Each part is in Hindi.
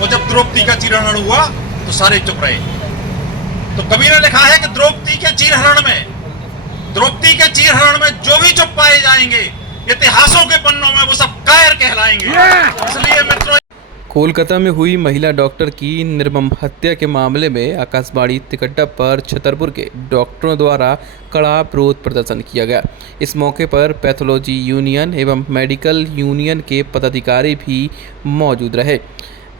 और जब द्रौपदी का चीरहरण हुआ तो सारे चुप रहे। तो कवि ने लिखा है कि द्रौपदी के चीरहरण में जो भी चुप पाए जाएंगे इतिहासों के पन्नों में वो सब कायर कहलाएंगे। इसलिए मित्रों, कोलकाता में हुई महिला डॉक्टर की निर्मम हत्या के मामले में आकाशवाणी तिकट्टा पर छतरपुर के डॉक्टरों द्वारा कड़ा विरोध प्रदर्शन किया गया। इस मौके पर पैथोलॉजी यूनियन एवं मेडिकल यूनियन के पदाधिकारी भी मौजूद रहे।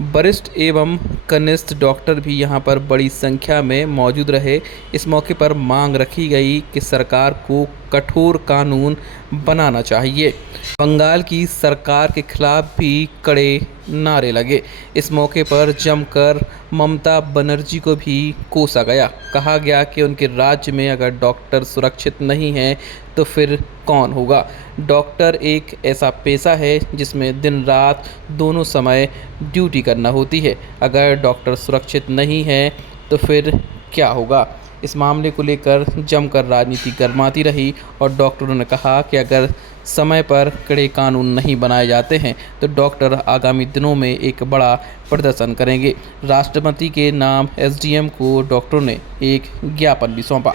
वरिष्ठ एवं कनिष्ठ डॉक्टर भी यहां पर बड़ी संख्या में मौजूद रहे। इस मौके पर मांग रखी गई कि सरकार को कठोर कानून बनाना चाहिए। बंगाल की सरकार के खिलाफ भी कड़े नारे लगे। इस मौके पर जमकर ममता बनर्जी को भी कोसा गया। कहा गया कि उनके राज्य में अगर डॉक्टर सुरक्षित नहीं हैं तो फिर कौन होगा। डॉक्टर एक ऐसा पेशा है जिसमें दिन रात दोनों समय ड्यूटी करना होती है। अगर डॉक्टर सुरक्षित नहीं है तो फिर क्या होगा। इस मामले को लेकर जमकर राजनीति गर्माती रही और डॉक्टरों ने कहा कि अगर समय पर कड़े कानून नहीं बनाए जाते हैं तो डॉक्टर आगामी दिनों में एक बड़ा प्रदर्शन करेंगे। राष्ट्रपति के नाम एसडीएम को डॉक्टरों ने एक ज्ञापन भी सौंपा।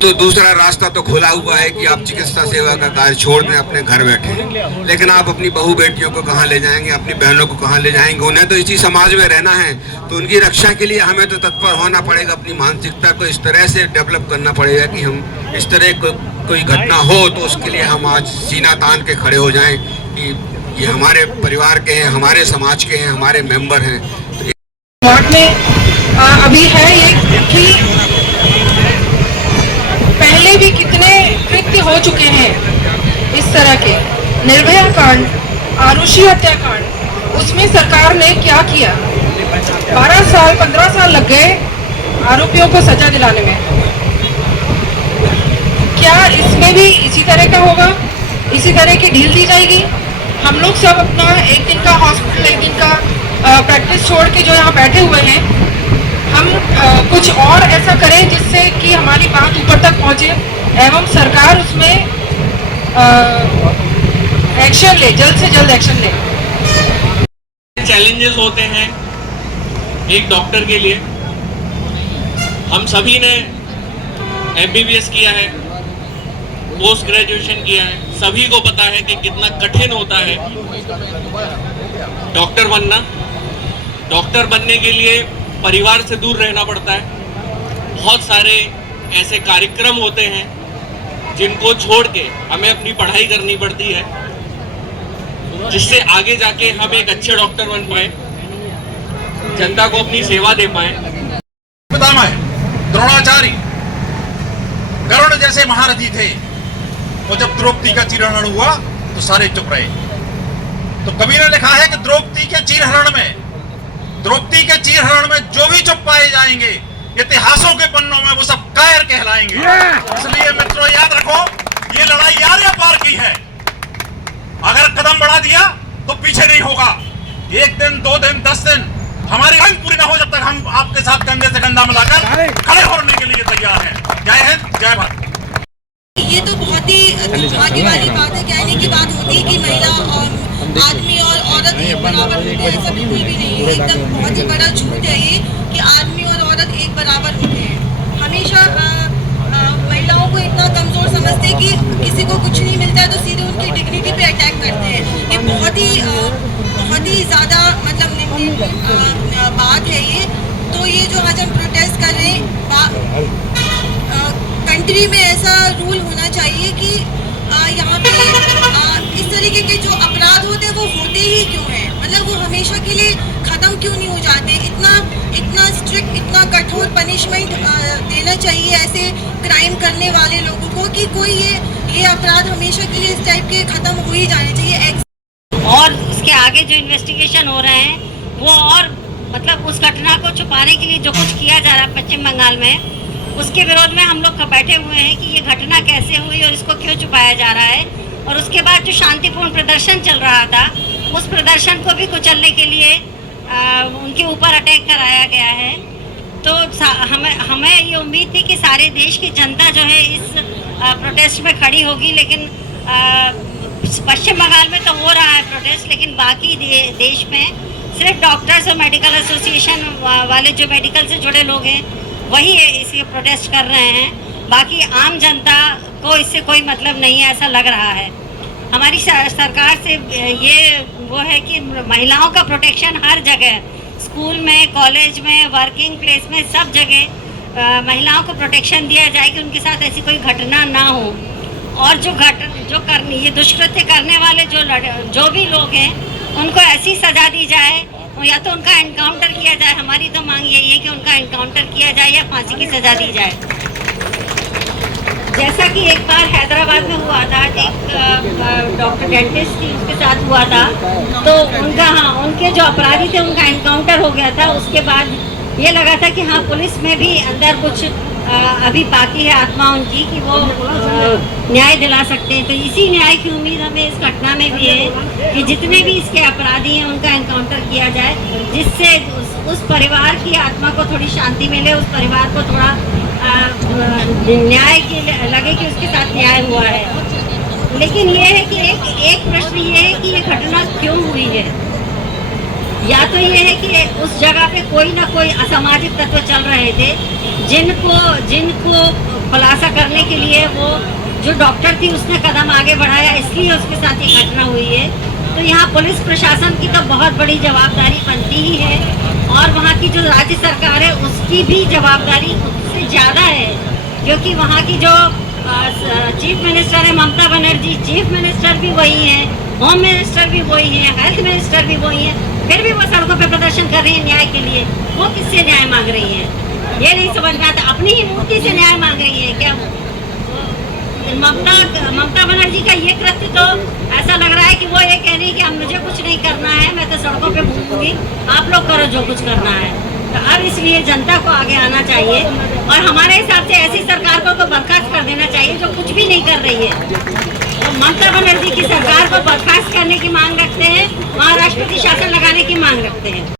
तो दूसरा रास्ता तो खुला हुआ है कि आप चिकित्सा सेवा का कार्य छोड़ दें, अपने घर बैठे, लेकिन आप अपनी बहू बेटियों को कहाँ ले जाएंगे, अपनी बहनों को कहाँ ले जाएंगे। उन्हें तो इसी समाज में रहना है, तो उनकी रक्षा के लिए हमें तो तत्पर होना पड़ेगा। अपनी मानसिकता को इस तरह से डेवलप करना पड़ेगा कि हम इस तरह कोई घटना हो तो उसके लिए हम आज सीना तान के खड़े हो जाएं कि ये हमारे परिवार के हैं, हमारे समाज के हैं, हमारे मेंबर हैं। अभी है ये कि पहले भी कितने कृत्य हो चुके हैं इस तरह के। निर्भया कांड, आरुषि हत्याकांड, उसमें सरकार ने क्या किया। 12 साल 15 साल लग गए आरोपियों को सजा दिलाने में। क्या इसमें भी इसी तरह का होगा, इसी तरह की ढील दी जाएगी। हम लोग सब अपना एक दिन का हॉस्पिटल, एक दिन का प्रैक्टिस छोड़ के जो यहाँ बैठे हुए हैं, हम कुछ और ऐसा करें जिससे कि हमारी बात ऊपर तक पहुंचे एवं सरकार उसमें एक्शन ले, जल्द से जल्द एक्शन ले। चैलेंजेस होते हैं एक डॉक्टर के लिए। हम सभी ने एमबीबीएस किया है, पोस्ट ग्रेजुएशन किया है, सभी को पता है कि कितना कठिन होता है डॉक्टर बनना। डॉक्टर बनने के लिए परिवार से दूर रहना पड़ता है। बहुत सारे ऐसे कार्यक्रम होते हैं जिनको छोड़ के हमें अपनी पढ़ाई करनी पड़ती है, जिससे आगे जाके हम एक अच्छे डॉक्टर बन पाए, जनता को अपनी सेवा दे पाए। द्रोणाचार्य कर्ण जैसे महारथी थे, और जब द्रौपदी का चीरहरण हुआ तो सारे चुप रहे। तो कवि ने लिखा है कि द्रौपदी के चीरहरण में जो भी चुप पाए जाएंगे इतिहासों के पन्नों में वो सब कायर कहलाएंगे। इसलिए मित्रों, याद रखो, ये लड़ाई यार या पार की है। अगर कदम बढ़ा दिया तो पीछे नहीं होगा। 1 दिन 2 दिन 10 दिन हमारी आयु पूरी ना हो जब तक हम आपके साथ कंधे से कंधा मिलाकर खड़े होने के लिए तैयार हैं। जय हिंद, जय भारत। ये तो बहुत ही दुर्भाग्य वाली बात है। कहने की बात होती है कि महिला और आदमी और औरत एक बराबर होते हैं, ऐसा बिल्कुल भी नहीं है। एकदम बहुत ही बड़ा झूठ है ये कि आदमी और औरत एक बराबर होते हैं। हमेशा महिलाओं को इतना कमजोर समझते हैं कि किसी को कुछ नहीं मिलता है तो सीधे उनकी डिग्निटी पे अटैक करते हैं। ये बहुत ही ज़्यादा मतलब बात है ये। तो ये जो आज हम प्रोटेस्ट कर रहे हैं, कंट्री में ऐसा रूल होना चाहिए कि यहाँ पे इस तरीके के जो अपराध होते हैं वो होते ही क्यों हैं, मतलब वो हमेशा के लिए ख़त्म क्यों नहीं हो जाते। इतना स्ट्रिक्ट, इतना कठोर पनिशमेंट देना चाहिए ऐसे क्राइम करने वाले लोगों को कि कोई ये अपराध हमेशा के लिए इस टाइप के ख़त्म हो ही जाने चाहिए। और इसके आगे जो इन्वेस्टिगेशन हो रहे हैं वो और मतलब उस घटना को छुपाने के लिए जो कुछ किया जा रहा है पश्चिम बंगाल में, उसके विरोध में हम लोग बैठे हुए हैं कि ये घटना कैसे हुई और इसको क्यों छुपाया जा रहा है। और उसके बाद जो शांतिपूर्ण प्रदर्शन चल रहा था, उस प्रदर्शन को भी कुचलने के लिए उनके ऊपर अटैक कराया गया है। तो हमें ये उम्मीद थी कि सारे देश की जनता जो है इस प्रोटेस्ट में खड़ी होगी, लेकिन पश्चिम बंगाल में तो हो रहा है प्रोटेस्ट, लेकिन बाकी देश में सिर्फ डॉक्टर्स और मेडिकल एसोसिएशन वाले जो मेडिकल से जुड़े लोग हैं वही इसके प्रोटेस्ट कर रहे हैं। बाकी आम जनता को इससे कोई मतलब नहीं है, ऐसा लग रहा है। हमारी सरकार से ये वो है कि महिलाओं का प्रोटेक्शन हर जगह, स्कूल में, कॉलेज में, वर्किंग प्लेस में, सब जगह महिलाओं को प्रोटेक्शन दिया जाए कि उनके साथ ऐसी कोई घटना ना हो। और ये दुष्कृत्य करने वाले जो भी लोग हैं उनको ऐसी सज़ा दी जाए, या तो उनका एनकाउंटर किया जाए। हमारी तो मांग यही है कि उनका एनकाउंटर किया जाए या फांसी की सज़ा दी जाए। जैसा कि एक बार हैदराबाद में हुआ था, एक डॉक्टर डेंटिस्ट थी, उसके साथ हुआ था, तो उनके जो अपराधी थे उनका एनकाउंटर हो गया था। उसके बाद ये लगा था कि हाँ, पुलिस में भी अंदर कुछ अभी बाकी है आत्मा उनकी कि वो न्याय दिला सकते हैं। तो इसी न्याय की उम्मीद हमें इस घटना में भी है कि जितने भी इसके अपराधी हैं उनका एनकाउंटर किया जाए, जिससे उस परिवार की आत्मा को थोड़ी शांति मिले, उस परिवार को थोड़ा न्याय की लगे कि उसके साथ न्याय हुआ है। लेकिन ये है कि एक प्रश्न ये है कि ये घटना क्यों हुई है। या तो ये है कि उस जगह पे कोई ना कोई असामाजिक तत्व चल रहे थे जिनको खुलासा करने के लिए वो जो डॉक्टर थी उसने कदम आगे बढ़ाया, इसलिए उसके साथ ये घटना हुई है। तो यहाँ पुलिस प्रशासन की तो बहुत बड़ी जवाबदारी बनती ही है, और वहाँ की जो राज्य सरकार है उसकी भी जवाबदारी उससे ज़्यादा है, क्योंकि वहाँ की जो चीफ मिनिस्टर है ममता बनर्जी, चीफ मिनिस्टर भी वही हैं, होम मिनिस्टर भी वही हैं, हेल्थ मिनिस्टर भी वही हैं, फिर भी वो सड़कों पे प्रदर्शन कर रही है न्याय के लिए। वो किससे न्याय मांग रही हैं, ये नहीं समझ में आता। अपनी ही मूर्ति से न्याय मांग रही है क्या? ममता बनर्जी का ये कृत्य तो ऐसा लग रहा है कि वो ये कह रही है कि अब मुझे कुछ नहीं करना है, मैं तो सड़कों पे घूमूंगी, आप लोग करो जो कुछ करना है। तो अब इसलिए जनता को आगे आना चाहिए, और हमारे हिसाब से ऐसी सरकार को तो बर्खास्त कर देना चाहिए जो कुछ भी नहीं कर रही है। तो ममता बनर्जी की सरकार को बर्खास्त करने की मांग रखते हैं, वहाँ राष्ट्रपति शासन लगाने की मांग रखते हैं।